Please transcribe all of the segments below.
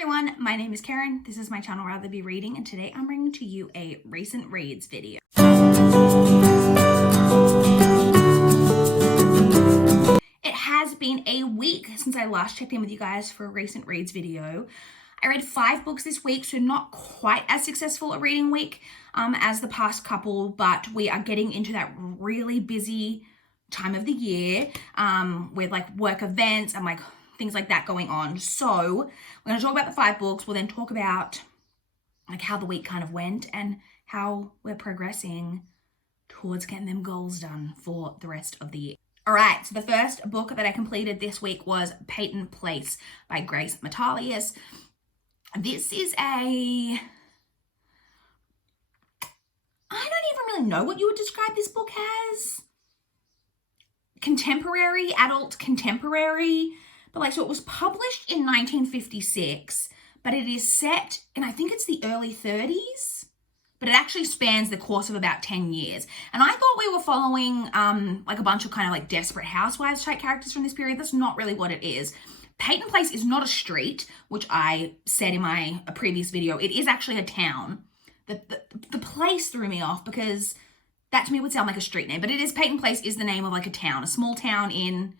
everyone, my name is Karen. This is my channel RatherBeReading, and today I'm bringing to you a recent reads video. It has been a week since I last checked in with you guys for a recent reads video. I read 5 books this week, so not quite as successful a reading week as the past couple, but we are getting into that really busy time of the year with like work events and like things like that going on. So we're going to talk about the 5 books. We'll then talk about like how the week kind of went and how we're progressing towards getting them goals done for the rest of the year. All right, so the first book that I completed this week was Peyton Place by Grace Metalious. This is I don't even really know what you would describe this book as. Contemporary, adult contemporary. But like, so it was published in 1956, but it is set in, I think it's the early 30s, but it actually spans the course of about 10 years. And I thought we were following like a bunch of kind of like Desperate Housewives type characters from this period. That's not really what it is. Peyton Place is not a street, which I said in my previous video. It is actually a town. The place threw me off because that to me would sound like a street name, but it is, Peyton Place is the name of like a town, a small town in,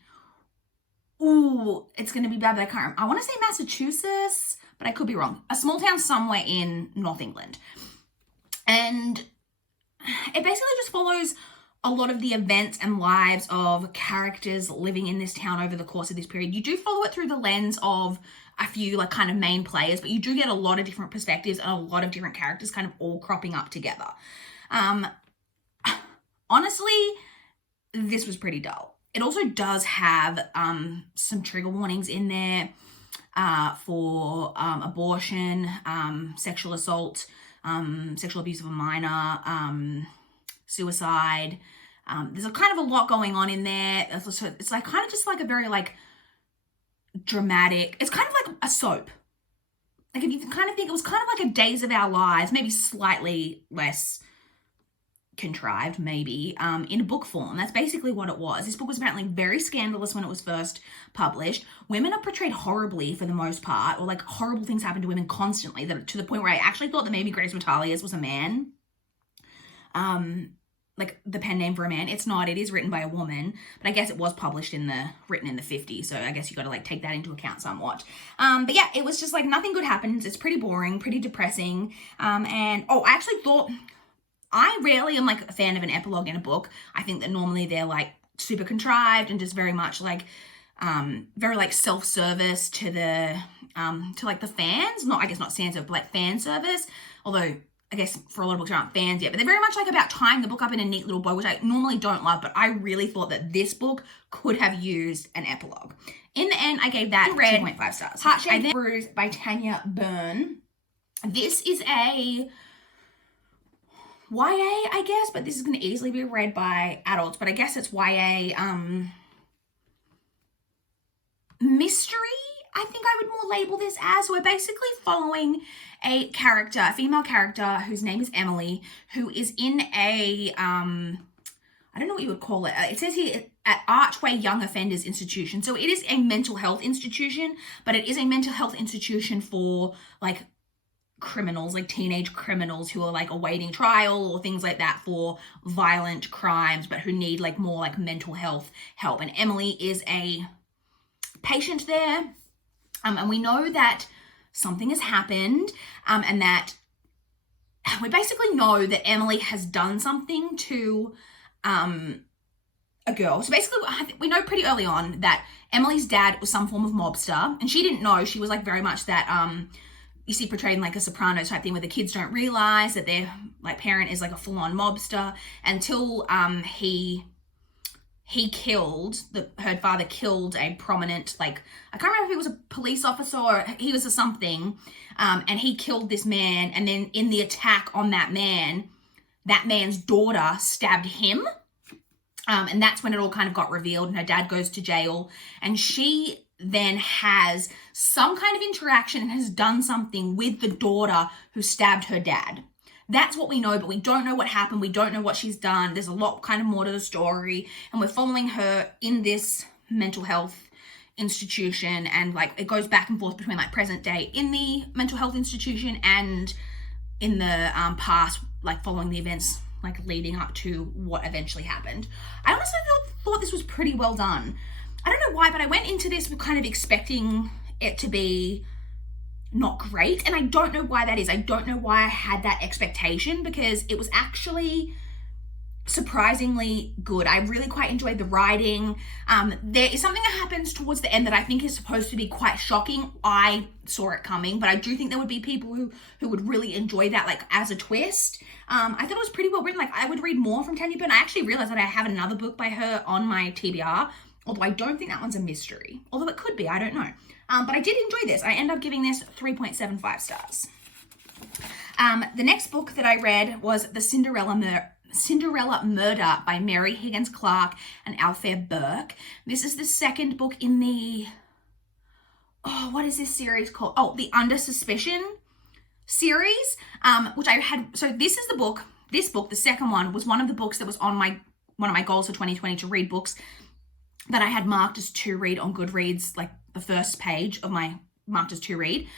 ooh, it's going to be bad, but I can't remember. I want to say Massachusetts, but I could be wrong. A small town somewhere in North England. And it basically just follows a lot of the events and lives of characters living in this town over the course of this period. You do follow it through the lens of a few like kind of main players, but you do get a lot of different perspectives and a lot of different characters kind of all cropping up together. Honestly, this was pretty dull. It also does have some trigger warnings in there for abortion, sexual assault, sexual abuse of a minor, suicide. There's a kind of a lot going on in there. It's like kind of just like a very like dramatic, it's kind of like a soap. Like if you can kind of think, it was kind of like a Days of Our Lives, maybe slightly less contrived maybe, in a book form. That's basically what it was. This book was apparently very scandalous when it was first published. Women are portrayed horribly for the most part, or like horrible things happen to women constantly, that to the point where I actually thought that maybe Grace Metalious was a man. Like the pen name for a man. It's not. It is written by a woman, but I guess it was published written in the 50s, so I guess you got to like take that into account somewhat. But yeah, it was just like nothing good happens. It's pretty boring, pretty depressing. And I actually thought, I rarely am like a fan of an epilogue in a book. I think that normally they're like super contrived and just very much like very like self-service to the to like the fans. Not, I guess not fans, but like fan service. Although I guess for a lot of books there aren't fans yet, but they're very much like about tying the book up in a neat little bow, which I normally don't love, but I really thought that this book could have used an epilogue. In the end, I gave that 2.5 stars. Heart-Shaped Bruise by Tanya, Byrne. This is a YA, I guess, but this is going to easily be read by adults, but I guess it's YA mystery, I think I would more label this as. So we're basically following a character, a female character whose name is Emily, who is in a, I don't know what you would call it. It says here at Archway Young Offenders Institution. So it is a mental health institution, but it is a mental health institution for like criminals, like teenage criminals who are like awaiting trial or things like that for violent crimes, but who need like more like mental health help. And Emily is a patient there. And we know that something has happened, and that we basically know that Emily has done something to a girl. So basically we know pretty early on that Emily's dad was some form of mobster, and she didn't know. She was like very much that you see portrayed in like a Sopranos type thing where the kids don't realize that their like parent is like a full-on mobster until her father killed a prominent, like, I can't remember if he was a police officer or he was a something, and he killed this man, and then in the attack on that man's daughter stabbed him, and that's when it all kind of got revealed, and her dad goes to jail, and she then has some kind of interaction and has done something with the daughter who stabbed her dad. That's what we know, but we don't know what happened. We don't know what she's done. There's a lot kind of more to the story, and we're following her in this mental health institution, and like it goes back and forth between like present day in the mental health institution and in the past, like following the events like leading up to what eventually happened. I honestly thought this was pretty well done. I don't know why, but I went into this kind of expecting it to be not great, and I don't know why that is. I don't know why I had that expectation, because it was actually surprisingly good. I really quite enjoyed the writing. There is something that happens towards the end that I think is supposed to be quite shocking. I saw it coming, but I do think there would be people who would really enjoy that, like as a twist. I thought it was pretty well written. Like, I would read more from Tanya Byrne. I actually realized that I have another book by her on my TBR, although I don't think that one's a mystery. Although it could be, I don't know. But I did enjoy this. I ended up giving this 3.75 stars. The next book that I read was The Cinderella Murder by Mary Higgins Clark and Alfair Burke. This is the second book in the, what is this series called? Oh, the Under Suspicion series, which I had. So this is the book, the second one, was one of the books that was on one of my goals for 2020 to read books that I had marked as to read on Goodreads, like the first page of my marked as to read.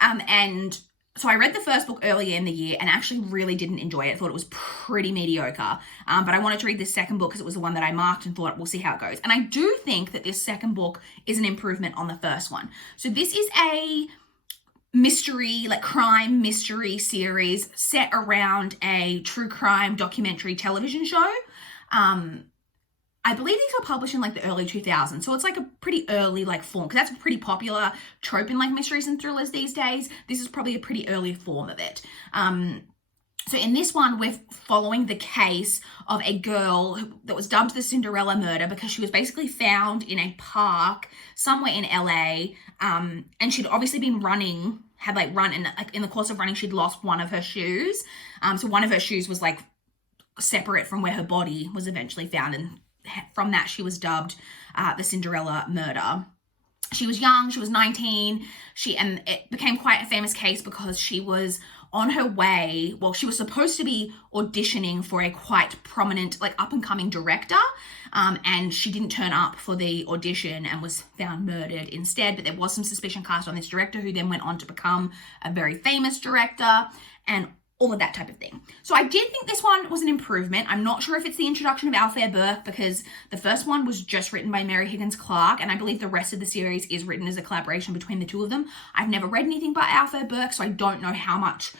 And so I read the first book earlier in the year and actually really didn't enjoy it. I thought it was pretty mediocre. But I wanted to read this second book because it was the one that I marked and thought, we'll see how it goes. And I do think that this second book is an improvement on the first one. So this is a mystery, like crime mystery series set around a true crime documentary television show. I believe these were published in like the early 2000s. So it's like a pretty early like form, because that's a pretty popular trope in like mysteries and thrillers these days. This is probably a pretty early form of it. So in this one, we're following the case of a girl that was dubbed the Cinderella Murder because she was basically found in a park somewhere in LA. And she'd obviously been running, had like run, and like in the course of running, she'd lost one of her shoes. So one of her shoes was like separate from where her body was eventually found, and from that she was dubbed the Cinderella Murder. She was young, she was 19, and it became quite a famous case because she was on her way, well, she was supposed to be auditioning for a quite prominent, like up-and-coming director, and she didn't turn up for the audition and was found murdered instead. But there was some suspicion cast on this director, who then went on to become a very famous director, and all of that type of thing. So I did think this one was an improvement. I'm not sure if it's the introduction of Alfair Burke, because the first one was just written by Mary Higgins Clark, and I believe the rest of the series is written as a collaboration between the two of them. I've never read anything by Alfair Burke, so I don't know how much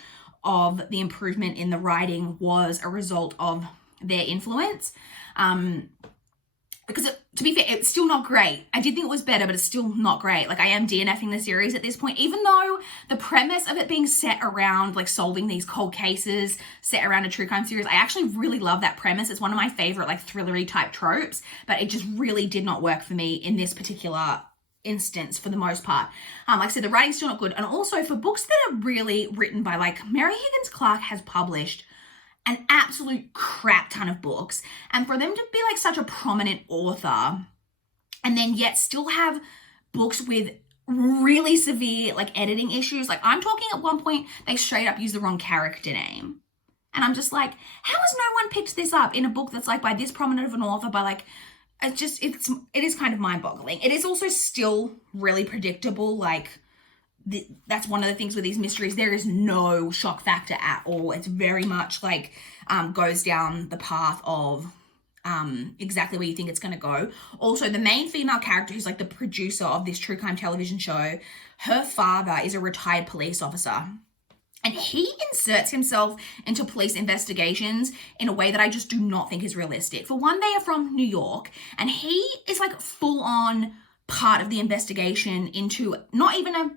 of the improvement in the writing was a result of their influence. Because to be fair, it's still not great. I did think it was better, but it's still not great. Like, I am DNFing the series at this point, even though the premise of it being set around like solving these cold cases, set around a true crime series, I actually really love that premise. It's one of my favorite like thrillery type tropes, but it just really did not work for me in this particular instance for the most part. Like I said, the writing's still not good. And also for books that are really written by, like, Mary Higgins Clark has published an absolute crap ton of books, and for them to be like such a prominent author and then yet still have books with really severe like editing issues. Like, I'm talking at one point they straight up use the wrong character name, and I'm just like, how has no one picked this up in a book that's like by this prominent of an author? By like, it is kind of mind-boggling. It is also still really predictable. Like, that's one of the things with these mysteries. There is no shock factor at all. It's very much like goes down the path of exactly where you think it's going to go. Also, the main female character, who's like the producer of this true crime television show, her father is a retired police officer. And he inserts himself into police investigations in a way that I just do not think is realistic. For one, they are from New York, and he is like full on part of the investigation into not even a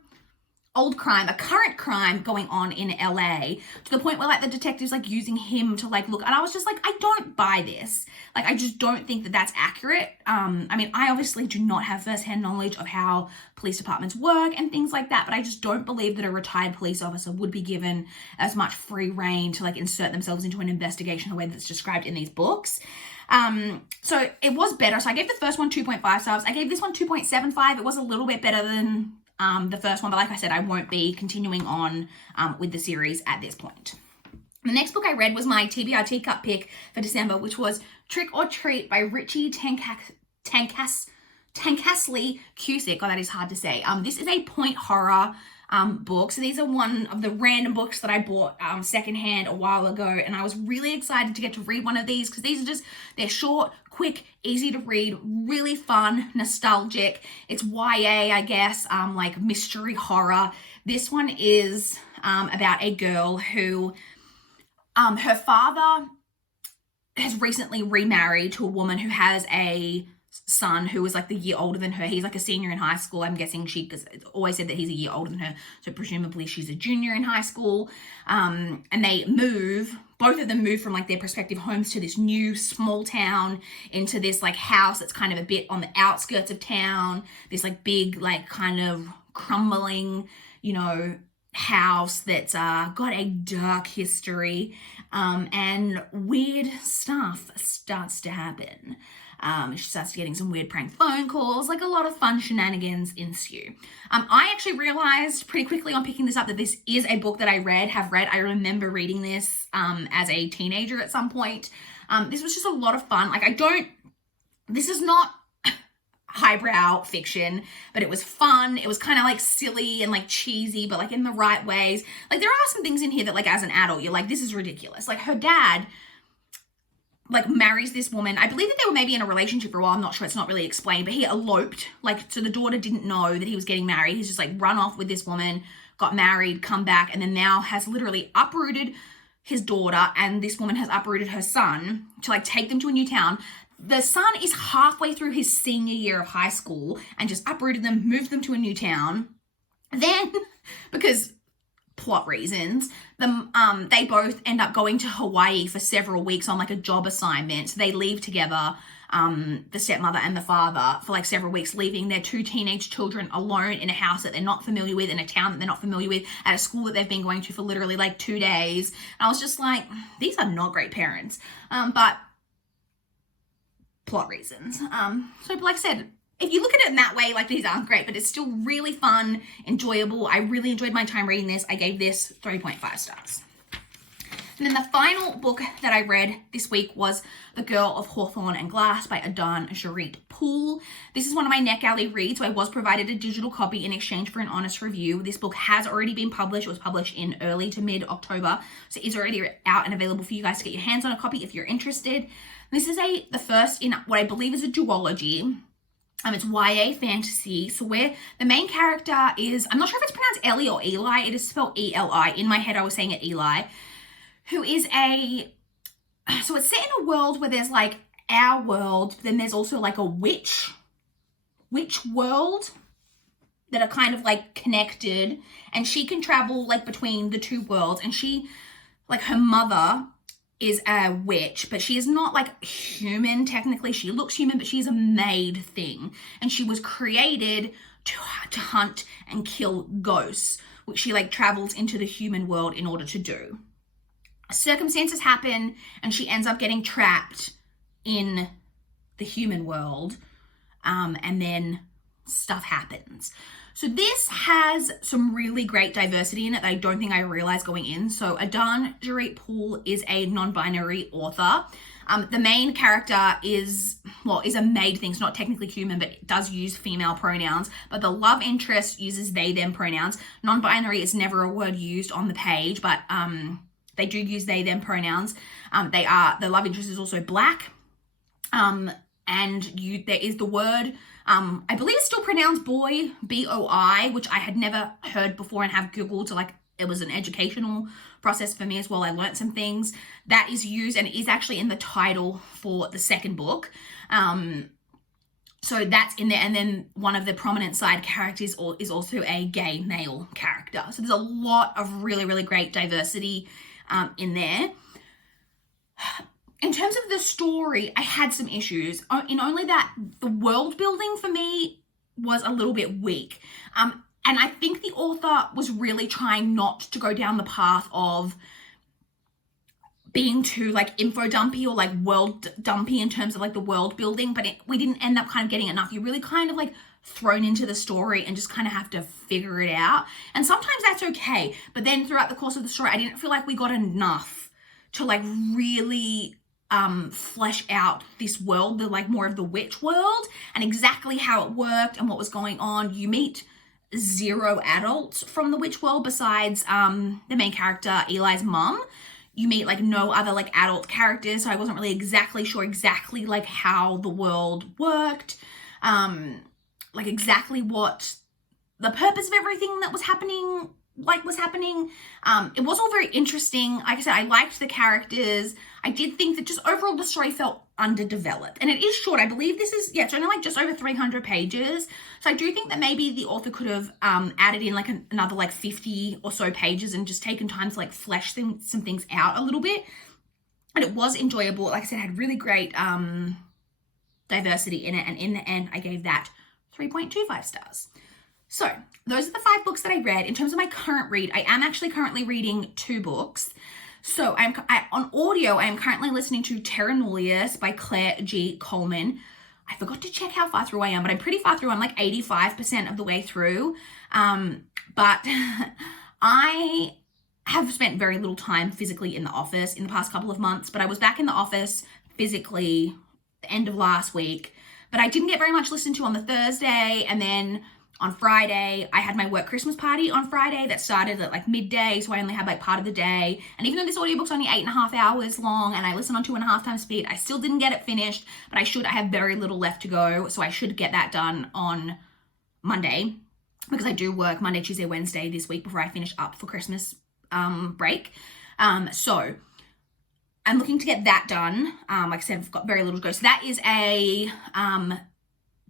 old crime, a current crime going on in LA, to the point where like the detective's like using him to like look, and I was just like, I don't buy this. Like, I just don't think that that's accurate. I mean, I obviously do not have firsthand knowledge of how police departments work and things like that, but I just don't believe that a retired police officer would be given as much free reign to like insert themselves into an investigation the way that's described in these books. So it was better. So I gave the first one 2.5 stars. I gave this one 2.75. It was a little bit better than the first one, but like I said, I won't be continuing on with the series at this point. The next book I read was my TBR teacup pick for December, which was Trick or Treat by Richie Tankersley Cusick. Oh, that is hard to say. This is a point horror book. So these are one of the random books that I bought secondhand a while ago, and I was really excited to get to read one of these because these are just, they're short, quick, easy to read, really fun, nostalgic. It's YA, I guess, like mystery horror. This one is about a girl who, her father has recently remarried to a woman who has a son who is like the year older than her. He's like a senior in high school. I'm guessing because it's always said that he's a year older than her, so presumably she's a junior in high school. And they move, both of them move from like their prospective homes to this new small town, into this like house that's kind of a bit on the outskirts of town, this like big like kind of crumbling, you know, house that's got a dark history, and weird stuff starts to happen. She starts getting some weird prank phone calls, like a lot of fun shenanigans ensue. I actually realized pretty quickly on picking this up that this is a book that I have read. I remember reading this as a teenager at some point. This was just a lot of fun. Like this is not highbrow fiction, but it was fun. It was kind of like silly and like cheesy, but like in the right ways. Like there are some things in here that like as an adult, you're like, this is ridiculous. Like her dad like marries this woman. I believe that they were maybe in a relationship for a while. I'm not sure. It's not really explained, but he eloped. Like, so the daughter didn't know that he was getting married. He's just like run off with this woman, got married, come back, and then now has literally uprooted his daughter, and this woman has uprooted her son to like take them to a new town. The son is halfway through his senior year of high school and just uprooted them, moved them to a new town. Then, because plot reasons, they both end up going to Hawaii for several weeks on like a job assignment. So they leave together, the stepmother and the father, for like several weeks, leaving their two teenage children alone in a house that they're not familiar with, in a town that they're not familiar with, at a school that they've been going to for literally like 2 days. And I was just like, these are not great parents. But plot reasons. So like I said, if you look at it in that way, like these aren't great, but it's still really fun, enjoyable. I really enjoyed my time reading this. I gave this 3.5 stars. And then the final book that I read this week was The Girl of Hawthorn and Glass by Adan Jerreat-Poole. This is one of my NetGalley reads, so I was provided a digital copy in exchange for an honest review. This book has already been published. It was published in early to mid-October, so it's already out and available for you guys to get your hands on a copy if you're interested. This is the first in what I believe is a duology. It's YA fantasy, so where the main character is, I'm not sure if it's pronounced Ellie or Eli, it is spelled E-L-I. In my head, I was saying it Eli, who is so it's set in a world where there's like our world, then there's also like a witch world that are kind of like connected, and she can travel like between the two worlds, and she, like her mother is a witch, but she is not like human technically. She looks human, but she's a made thing, and she was created to hunt and kill ghosts, which she like travels into the human world in order to do. Circumstances happen and she ends up getting trapped in the human world, and then stuff happens. So this has some really great diversity in it that I don't think I realized going in. So Adan Jerreat-Poole is a non-binary author. The main character is a made thing. It's not technically human, but it does use female pronouns. But the love interest uses they, them pronouns. Non-binary is never a word used on the page, but they do use they, them pronouns. The love interest is also black. And there is the word, I believe it's still pronounced boy, B-O-I, which I had never heard before and have Googled. So like it was an educational process for me as well. I learned some things that is used, and it is actually in the title for the second book. So that's in there. And then one of the prominent side characters is also a gay male character. So there's a lot of really, really great diversity in there. In terms of the story, I had some issues in only that the world building for me was a little bit weak. And I think the author was really trying not to go down the path of being too like info dumpy or like world dumpy in terms of like the world building, but we didn't end up kind of getting enough. You're really kind of like thrown into the story and just kind of have to figure it out. And sometimes that's okay. But then throughout the course of the story, I didn't feel like we got enough to like really flesh out this world, the like more of the witch world, and exactly how it worked and what was going on. You meet 0 adults from the witch world besides the main character, Eli's mum. You meet like no other like adult characters, so I wasn't really exactly sure like how the world worked, like exactly what the purpose of everything that was happening was happening. It was all very interesting. Like I said, I liked the characters. I did think that just overall the story felt underdeveloped, and it is short. I believe this is, it's only like just over 300 pages. So I do think that maybe the author could have added in like another like 50 or so pages and just taken time to like flesh some things out a little bit. And it was enjoyable. Like I said, it had really great diversity in it. And in the end, I gave that 3.25 stars. So those are the 5 books that I read. In terms of my current read, I am actually currently reading 2 books. So on audio, I am currently listening to Metalious by Claire G. Coleman. I forgot to check how far through I am, but I'm pretty far through. I'm like 85% of the way through. But I have spent very little time physically in the office in the past couple of months, but I was back in the office physically the end of last week. But I didn't get very much listened to on the Thursday, and then on Friday, I had my work Christmas party on Friday that started at like midday, so I only had like part of the day. And even though this audiobook's only 8.5 hours long and I listen on 2.5 times speed, I still didn't get it finished, but I have very little left to go, so I should get that done on Monday, because I do work Monday, Tuesday, Wednesday this week before I finish up for Christmas break. So I'm looking to get that done. Like I said, I've got very little to go. So that is a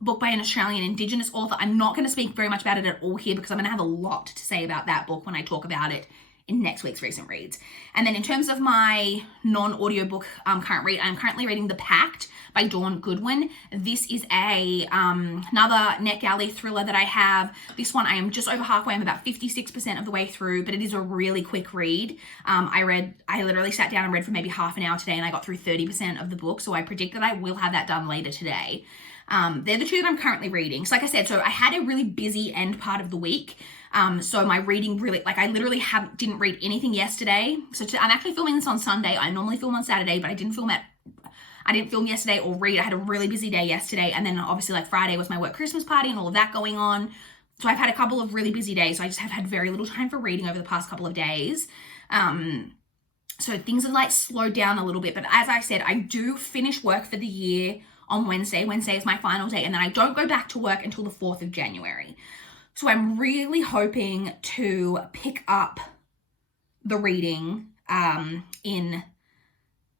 book by an Australian Indigenous author. I'm not going to speak very much about it at all here because I'm going to have a lot to say about that book when I talk about it in next week's recent reads. And then in terms of my non-audiobook current read, I'm currently reading The Pact by Dawn Goodwin. This is another NetGalley thriller that I have. This one I am just over halfway. I'm about 56% of the way through, but it is a really quick read. I literally sat down and read for maybe half an hour today, and I got through 30% of the book, so I predict that I will have that done later today. They're the 2 that I'm currently reading. So like I said, so I had a really busy end part of the week. So my reading really, like I literally didn't read anything yesterday. So I'm actually filming this on Sunday. I normally film on Saturday, but I didn't film yesterday or read. I had a really busy day yesterday. And then obviously like Friday was my work Christmas party and all of that going on. So I've had a couple of really busy days. So I just have had very little time for reading over the past couple of days. So things have like slowed down a little bit. But as I said, I do finish work for the year on Wednesday. Wednesday is my final day, and then I don't go back to work until the 4th of January. So I'm really hoping to pick up the reading in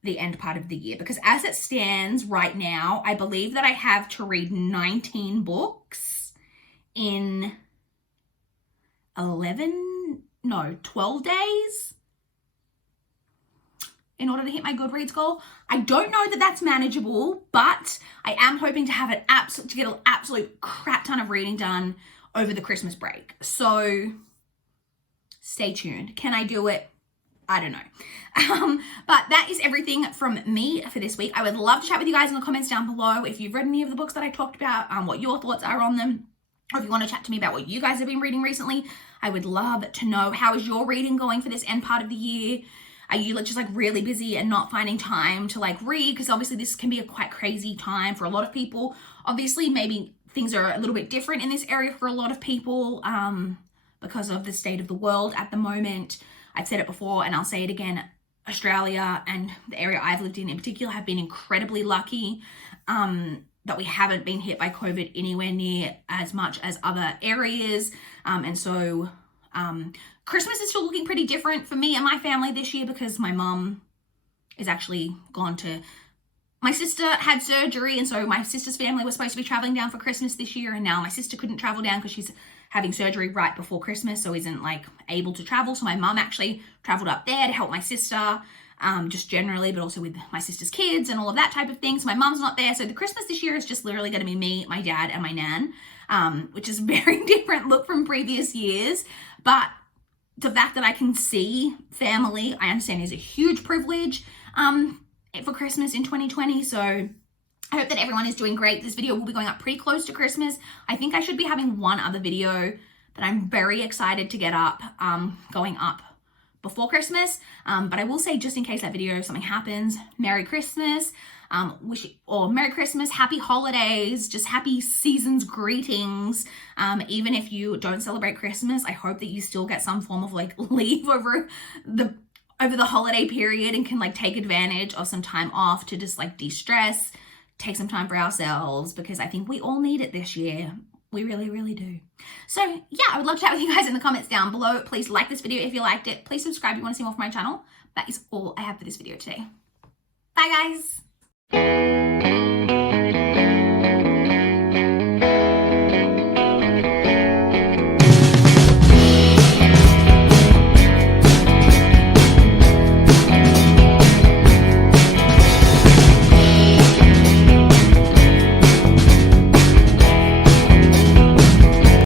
the end part of the year, because as it stands right now, I believe that I have to read 19 books in 12 days in order to hit my Goodreads goal. I don't know that that's manageable, but I am hoping to have to get an absolute crap ton of reading done over the Christmas break. So stay tuned. Can I do it? I don't know. But that is everything from me for this week. I would love to chat with you guys in the comments down below if you've read any of the books that I talked about, what your thoughts are on them, or if you want to chat to me about what you guys have been reading recently. I would love to know, how is your reading going for this end part of the year? Are you just like really busy and not finding time to like read? Because obviously this can be a quite crazy time for a lot of people. Obviously, maybe things are a little bit different in this area for a lot of people because of the state of the world at the moment. I've said it before and I'll say it again. Australia and the area I've lived in particular have been incredibly lucky that we haven't been hit by COVID anywhere near as much as other areas. And so Christmas is still looking pretty different for me and my family this year because my mum is actually gone to, my sister had surgery, and so my sister's family was supposed to be traveling down for Christmas this year, and now my sister couldn't travel down because she's having surgery right before Christmas, so isn't like able to travel. So my mum actually traveled up there to help my sister, just generally, but also with my sister's kids and all of that type of thing. So my mum's not there. So the Christmas this year is just literally going to be me, my dad, and my nan, which is a very different look from previous years. But the fact that I can see family, I understand, is a huge privilege for Christmas in 2020. So I hope that everyone is doing great. This video will be going up pretty close to Christmas. I think I should be having one other video that I'm very excited to get up, going up before Christmas. But I will say, just in case that video, something happens, Merry Christmas. Merry Christmas, happy holidays, just happy seasons greetings. Even if you don't celebrate Christmas, I hope that you still get some form of like leave over the holiday period and can like take advantage of some time off to just like de-stress, take some time for ourselves, because I think we all need it this year. We really, really do. So yeah, I would love to chat with you guys in the comments down below. Please like this video if you liked it. Please subscribe if you want to see more from my channel. That is all I have for this video today. Bye guys.